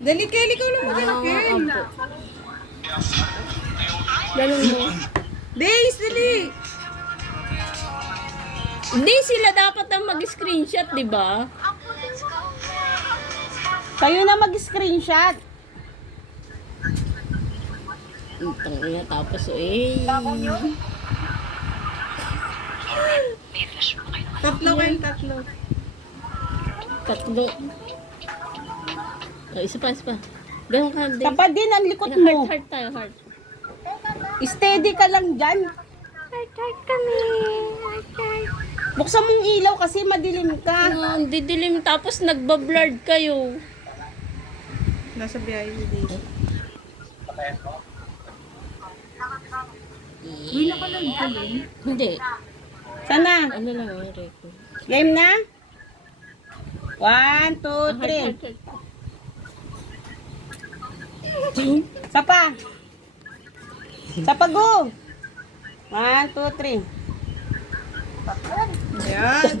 Dali, Kel, ikaw lang maghanap, Kel. Ganun mo. Days, dali. Hindi sila dapat ang mag-screenshot, di ba? Kayo na mag-screenshot. Itong ina, tapos eh. Tatlo kayo, tatlo. Tatlo. Oh, isa pa, isa pa. Ganun ka, din. Kapag din ang likod Heart, mo. heart tayo, heart. Steady ka lang dyan. Heart kami. Heart. Buksan mong ilaw kasi madilim ka. Ang didilim, tapos nagbablurred kayo. Nasa biyahe si Days. Uy, nakalag ka din. Hindi. Sana. Ano lang ang record. Game na? 1, 2, 3. Sapa. Sapa go. 1, 2, 3. Ayan.